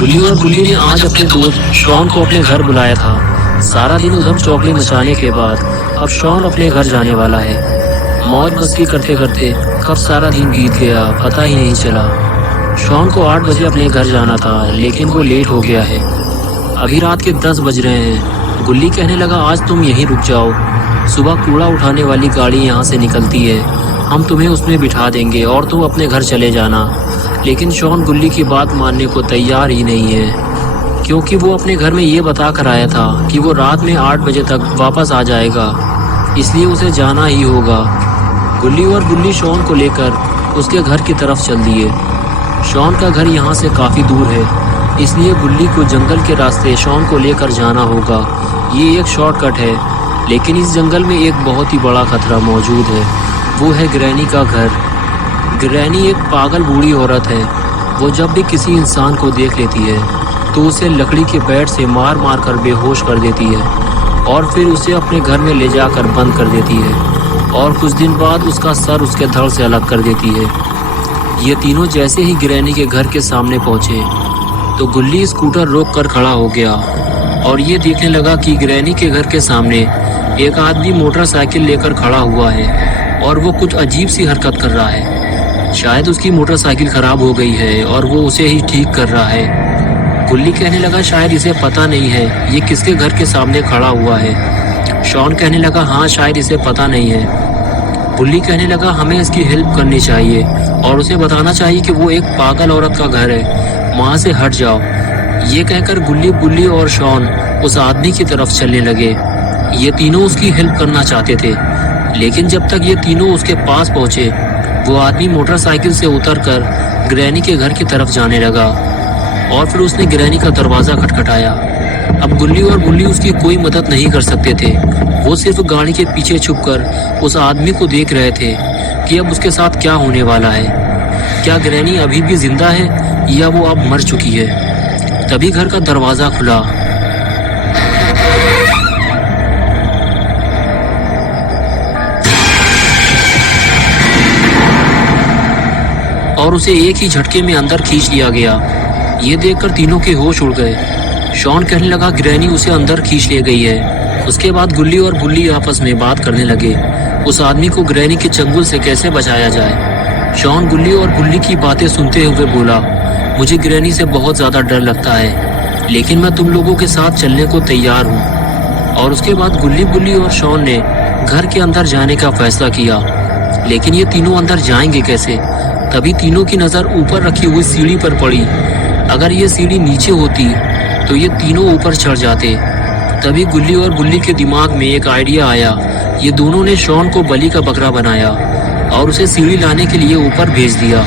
गुल्ली और गुल्ली ने आज अपने दोस्त शॉन को अपने घर बुलाया था। सारा दिन उधम चौकड़ी मचाने के बाद अब शॉन अपने घर जाने वाला है। मौज मस्ती करते करते कब सारा दिन बीत गया पता ही नहीं चला। शॉन को 8 बजे अपने घर जाना था, लेकिन वो लेट हो गया है। अभी रात के 10 बज रहे हैं। गुल्ली कहने लगा, आज तुम यहीं रुक जाओ, सुबह कूड़ा उठाने वाली गाड़ी यहाँ से निकलती है, हम तुम्हें उसमें बिठा देंगे और तुम अपने घर चले जाना। लेकिन शॉन गुल्ली की बात मानने को तैयार ही नहीं है, क्योंकि वो अपने घर में ये बता कर आया था कि वो रात में 8 बजे तक वापस आ जाएगा, इसलिए उसे जाना ही होगा। गुल्ली और गुल्ली शॉन को लेकर उसके घर की तरफ चल दिए। शॉन का घर यहाँ से काफ़ी दूर है, इसलिए गुल्ली को जंगल के रास्ते शॉन को लेकर जाना होगा। ये एक शॉर्टकट है, लेकिन इस जंगल में एक बहुत ही बड़ा खतरा मौजूद है, वो है ग्रैनी का घर। ग्रैनी एक पागल बूढ़ी औरत है। वो जब भी किसी इंसान को देख लेती है तो उसे लकड़ी के बैट से मार मार कर बेहोश कर देती है और फिर उसे अपने घर में ले जाकर बंद कर देती है और कुछ दिन बाद उसका सर उसके धड़ से अलग कर देती है। ये तीनों जैसे ही ग्रैनी के घर के सामने पहुंचे तो गुल्ली स्कूटर रोक कर खड़ा हो गया और ये देखने लगा कि ग्रैनी के घर के सामने एक आदमी मोटरसाइकिल लेकर खड़ा हुआ है और वो कुछ अजीब सी हरकत कर रहा है। शायद उसकी मोटरसाइकिल खराब हो गई है और वो उसे ही ठीक कर रहा है। गुल्ली कहने लगा, शायद इसे पता नहीं है ये किसके घर के सामने खड़ा हुआ है। शॉन कहने लगा, हाँ शायद इसे पता नहीं है। गुल्ली कहने लगा, हमें इसकी हेल्प करनी चाहिए और उसे बताना चाहिए कि वो एक पागल औरत का घर है, वहाँ से हट जाओ। ये कहकर गुल्ली और शॉन उस आदमी की तरफ चलने लगे। ये तीनों उसकी हेल्प करना चाहते थे, लेकिन जब तक ये तीनों उसके पास पहुंचे वो आदमी मोटरसाइकिल से उतरकर ग्रैनी के घर की तरफ जाने लगा और फिर उसने ग्रैनी का दरवाज़ा खटखटाया। अब गुल्ली और गुल्ली उसकी कोई मदद नहीं कर सकते थे। वो सिर्फ गाड़ी के पीछे छुपकर उस आदमी को देख रहे थे कि अब उसके साथ क्या होने वाला है। क्या ग्रैनी अभी भी जिंदा है या वो अब मर चुकी है? तभी घर का दरवाज़ा खुला और उसे एक ही झटके में अंदर खींच लिया गया। ये देखकर तीनों के होश उड़ गए। शॉन कहने लगा, ग्रैनी उसे अंदर खींच ले गई है। उसके बाद गुल्ली और गुल्ली आपस में बात करने लगे, उस आदमी को ग्रैनी के चंगुल से कैसे बचाया जाए। शॉन गुल्ली और गुल्ली की बातें सुनते हुए बोला, मुझे ग्रैनी से बहुत ज़्यादा डर लगता है, लेकिन मैं तुम लोगों के साथ चलने को तैयार हूँ। और उसके बाद गुल्ली और शॉन ने घर के अंदर जाने का फैसला किया, लेकिन ये तीनों अंदर जाएंगे कैसे? तभी तीनों की नज़र ऊपर रखी हुई सीढ़ी पर पड़ी। अगर ये सीढ़ी नीचे होती तो ये तीनों ऊपर चढ़ जाते। तभी गुल्ली और गुल्ली के दिमाग में एक आइडिया आया। ये दोनों ने शॉन को बलि का बकरा बनाया और उसे सीढ़ी लाने के लिए ऊपर भेज दिया।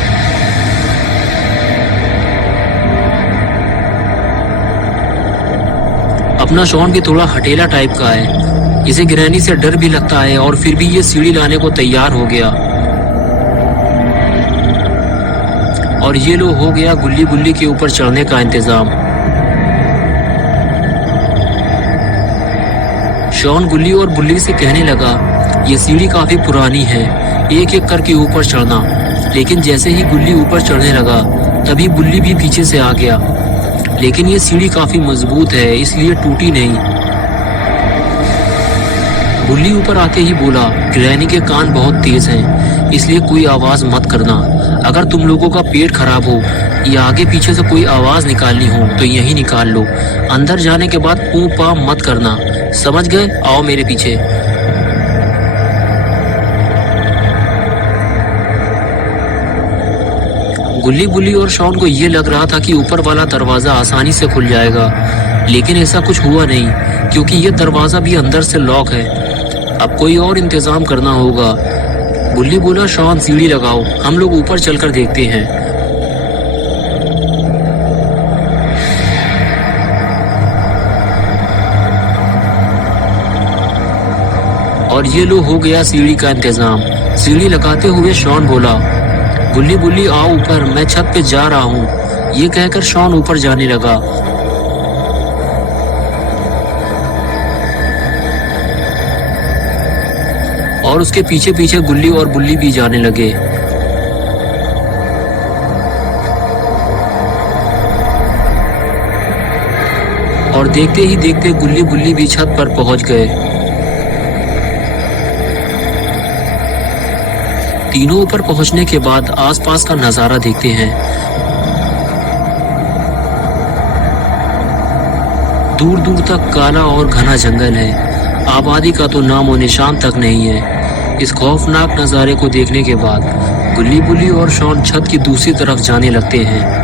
अपना शॉन भी थोड़ा हठेला टाइप का है, इसे ग्रैनी से डर भी लगता है और फिर भी ये सीढ़ी लाने को तैयार हो गया। और ये लो हो गया गुल्ली के ऊपर चढ़ने का इंतजाम। शॉन गुल्ली और गुल्ली से कहने लगा, ये सीढ़ी काफी पुरानी है, एक एक करके ऊपर चढ़ना। लेकिन जैसे ही गुल्ली ऊपर चढ़ने लगा तभी गुल्ली भी पीछे से आ गया। लेकिन ये सीढ़ी काफी मजबूत है, इसलिए टूटी नहीं। गुल्ली ऊपर आते ही बोला, ग्रैनी के कान बहुत तेज हैं, इसलिए कोई आवाज मत करना। अगर तुम लोगों का पेट खराब हो या आगे पीछे से कोई आवाज निकालनी हो तो यही निकाल लो। अंदर जाने के बाद पू पा मत करना, समझ गए? आओ मेरे पीछे। गुल्ली और शॉन को ये लग रहा था कि ऊपर वाला दरवाजा आसानी से खुल जाएगा, लेकिन ऐसा कुछ हुआ नहीं, क्योंकि ये दरवाजा भी अंदर से लॉक है। अब कोई और इंतजाम करना होगा। गुल्ली बोला, शॉन सीढ़ी लगाओ, हम लोग ऊपर चलकर देखते हैं। और ये लो हो गया सीढ़ी का इंतजाम। सीढ़ी लगाते हुए शॉन बोला, गुल्ली आओ ऊपर, मैं छत पे जा रहा हूँ। ये कहकर शॉन ऊपर जाने लगा। और उसके पीछे पीछे गुल्ली और बुल्ली भी जाने लगे। और देखते ही देखते गुल्ली बुल्ली भी छत पर पहुंच गए। तीनों ऊपर पहुंचने के बाद आसपास का नजारा देखते हैं। दूर दूर तक काला और घना जंगल है। आबादी का तो नामो निशान तक नहीं है। इस खौफनाक नजारे को देखने के बाद गुल्ली बुल्ली और शॉन छत की दूसरी तरफ जाने लगते हैं।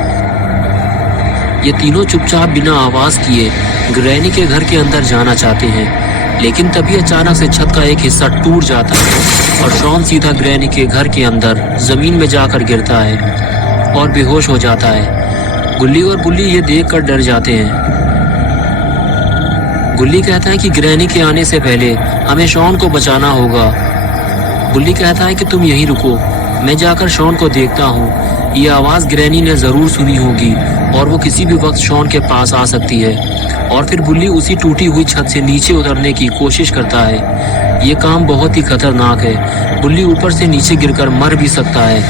ये तीनों चुपचाप बिना आवाज किए ग्रैनी के घर के अंदर जाना चाहते हैं, लेकिन तभी अचानक से छत का एक हिस्सा टूट जाता है और शॉन सीधा ग्रैनी के घर के अंदर जमीन में जाकर गिरता है और बेहोश हो जाता है। गुल्ली और बुल्ली ये देखकर डर जाते हैं। गुल्ली कहता है कि ग्रैनी के आने से पहले हमें शॉन को बचाना होगा। बुल्ली कहता है कि तुम यहीं रुको, मैं जाकर शॉन को देखता हूँ। ये आवाज ग्रैनी ने जरूर सुनी होगी और वो किसी भी वक्त शॉन के पास आ सकती है। और फिर बुल्ली उसी टूटी हुई छत से नीचे उतरने की कोशिश करता है। ये काम बहुत ही खतरनाक है। बुल्ली ऊपर से नीचे गिरकर मर भी सकता है।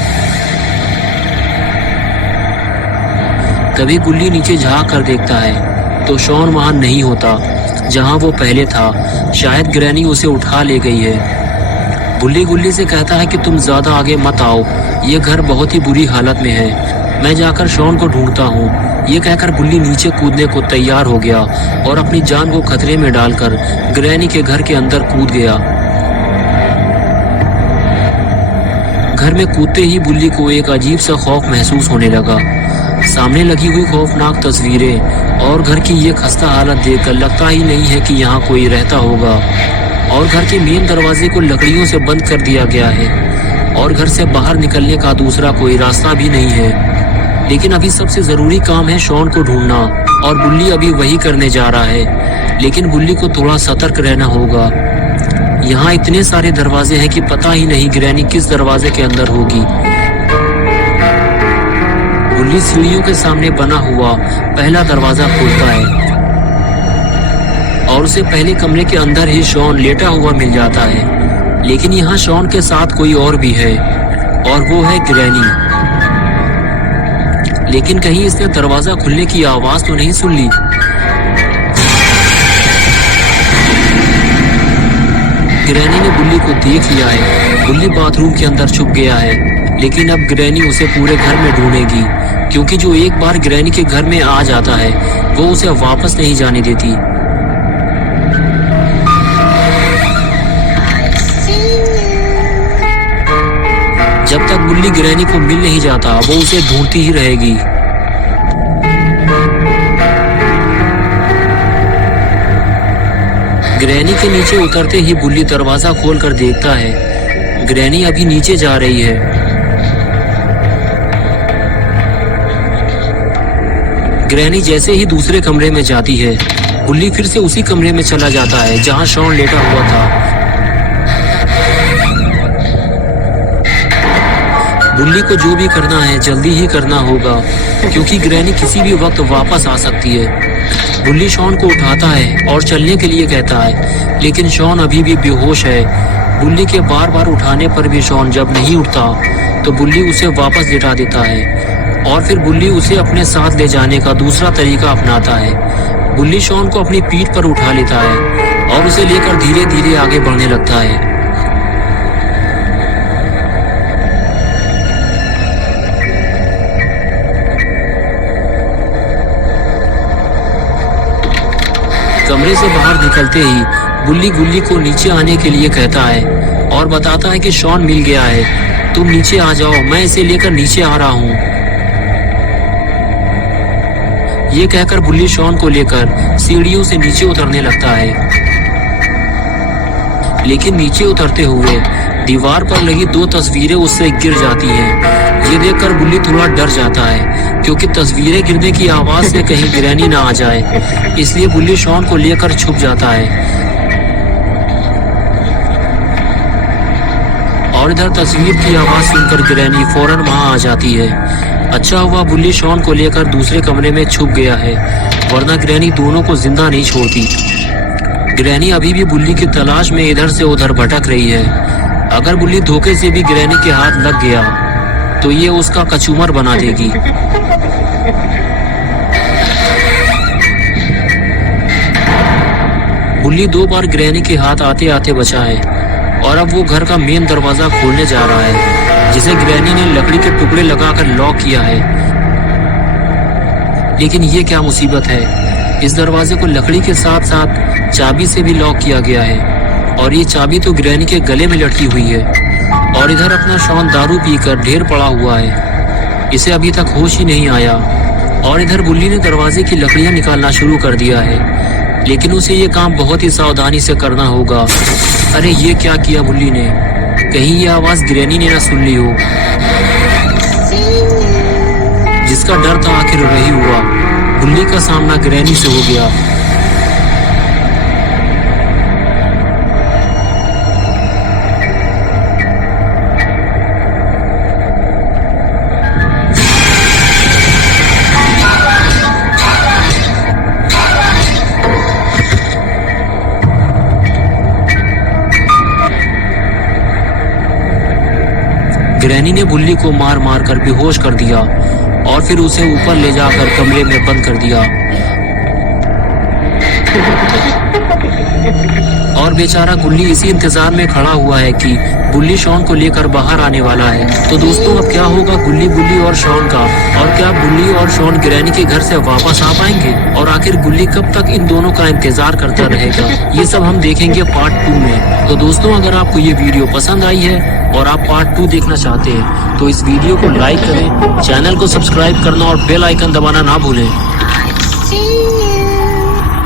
तभी गुल्ली नीचे झांक कर देखता है तो शॉन वहां नहीं होता जहां वो पहले था। शायद ग्रैनी उसे उठा ले गई है। बुल्ली गुल्ली से कहता है कि तुम ज्यादा आगे मत आओ, ये घर बहुत ही बुरी हालत में है, मैं जाकर शॉन को ढूंढता हूँ। ये कहकर बुल्ली नीचे कूदने को तैयार हो गया और अपनी जान को खतरे में डालकर ग्रैनी के घर के अंदर कूद गया। घर में कूदते ही बुल्ली को एक अजीब सा खौफ महसूस होने लगा। सामने लगी हुई खौफनाक तस्वीरें और घर की ये खस्ता हालत देखकर लगता ही नहीं है कि यहाँ कोई रहता होगा। और घर के मेन दरवाजे को लकड़ियों से बंद कर दिया गया है और घर से बाहर निकलने का दूसरा कोई रास्ता भी नहीं है। लेकिन अभी सबसे जरूरी काम है शॉन को ढूंढना और बुल्ली अभी वही करने जा रहा है। लेकिन बुल्ली को थोड़ा सतर्क रहना होगा। यहाँ इतने सारे दरवाजे हैं कि पता ही नहीं ग्रैनी किस दरवाजे के अंदर होगी। बुल्ली सीढ़ियों के सामने बना हुआ पहला दरवाजा खोलता है और उसे पहले कमरे के अंदर ही शॉन लेटा हुआ मिल जाता है। लेकिन यहाँ शॉन के साथ कोई और भी है और वो है ग्रैनी। लेकिन कहीं इसने दरवाजा खुलने की आवाज तो नहीं सुन ली। ग्रैनी ने बुल्ली को देख लिया है। बुल्ली बाथरूम के अंदर छुप गया है। लेकिन अब ग्रैनी उसे पूरे घर में ढूंढेगी, क्योंकि जो एक बार ग्रैनी के घर में आ जाता है वो उसे वापस नहीं जाने देती। जब तक बुल्ली ग्रैनी को मिल नहीं जाता वो उसे ढूंढती ही रहेगी। ग्रैनी के नीचे उतरते ही बुल्ली दरवाजा खोलकर देखता है ग्रैनी अभी नीचे जा रही है। ग्रैनी जैसे ही दूसरे कमरे में जाती है बुल्ली फिर से उसी कमरे में चला जाता है जहां शॉन लेटा हुआ था। बुल्ली को जो भी करना है जल्दी ही करना होगा, क्योंकि ग्रैनी किसी भी वक्त वापस आ सकती है। बुल्ली शॉन को उठाता है और चलने के लिए कहता है, लेकिन शॉन अभी भी बेहोश है। बुल्ली के बार बार उठाने पर भी शॉन जब नहीं उठता तो बुल्ली उसे वापस लिटा देता है और फिर बुल्ली उसे अपने साथ ले जाने का दूसरा तरीका अपनाता है। बुल्ली शॉन को अपनी पीठ पर उठा लेता है और उसे लेकर धीरे धीरे आगे बढ़ने लगता है। कमरे से बाहर निकलते ही बुल्ली गुल्ली को नीचे आने के लिए कहता है और बताता है कि शॉन मिल गया है, तुम नीचे आ जाओ, मैं इसे लेकर नीचे आ रहा हूँ। ये कहकर बुल्ली शॉन को लेकर सीढ़ियों से नीचे उतरने लगता है। लेकिन नीचे उतरते हुए दीवार पर लगी 2 तस्वीरें उससे गिर जाती हैं। ये देखकर बुल्ली थोड़ा डर जाता है, क्योंकि तस्वीरें गिरने की आवाज से कहीं ग्रैनी ना आ जाए। इसलिए बुल्ली शॉन को लेकर छुप जाता है और इधर तस्वीर की आवाज सुनकर ग्रैनी फौरन वहां आ जाती है। अच्छा हुआ बुल्ली शॉन को लेकर दूसरे कमरे में छुप गया है, वरना ग्रैनी दोनों को जिंदा नहीं छोड़ती। ग्रैनी अभी भी बुल्ली की तलाश में इधर से उधर भटक रही है। अगर बुल्ली धोखे से भी ग्रैनी के हाथ लग गया तो ये उसका कचूमर बना देगी। बुल्ली 2 बार ग्रैनी के हाथ आते आते बचा है और अब वो घर का मेन दरवाजा खोलने जा रहा है, जिसे ग्रैनी ने लकड़ी के टुकड़े लगाकर लॉक किया है। लेकिन ये क्या मुसीबत है, इस दरवाजे को लकड़ी के साथ साथ चाबी से भी लॉक किया गया है और ये चाबी तो ग्रैनी के गले में लटकी हुई है। और इधर अपना शॉन दारू पीकर ढेर पड़ा हुआ है, इसे अभी तक होश ही नहीं आया। और इधर बुल्ली ने दरवाजे की लकड़ियां निकालना शुरू कर दिया है, लेकिन उसे ये काम बहुत ही सावधानी से करना होगा। अरे ये क्या किया बुल्ली ने, कहीं ये आवाज ग्रैनी ने ना सुन ली हो। जिसका डर था आखिर वही हुआ, बुल्ली का सामना ग्रैनी से हो गया। ग्रैनी ने बुल्ली को मार मार कर बेहोश कर दिया और फिर उसे ऊपर ले जाकर कमरे में बंद कर दिया। और बेचारा गुल्ली इसी इंतजार में खड़ा हुआ है कि बुल्ली शॉन को लेकर बाहर आने वाला है। तो दोस्तों अब क्या होगा बुल्ली और शॉन का, और क्या बुल्ली और शॉन ग्रैनी के घर से वापस आ पाएंगे, और आखिर गुल्ली कब तक इन दोनों का इंतजार करता रहेगा, ये सब हम देखेंगे पार्ट 2 में। तो दोस्तों अगर आपको ये वीडियो पसंद आई है और आप पार्ट 2 देखना चाहते हैं तो इस वीडियो को लाइक करें, चैनल को सब्सक्राइब करना और बेल आइकन दबाना ना भूलें।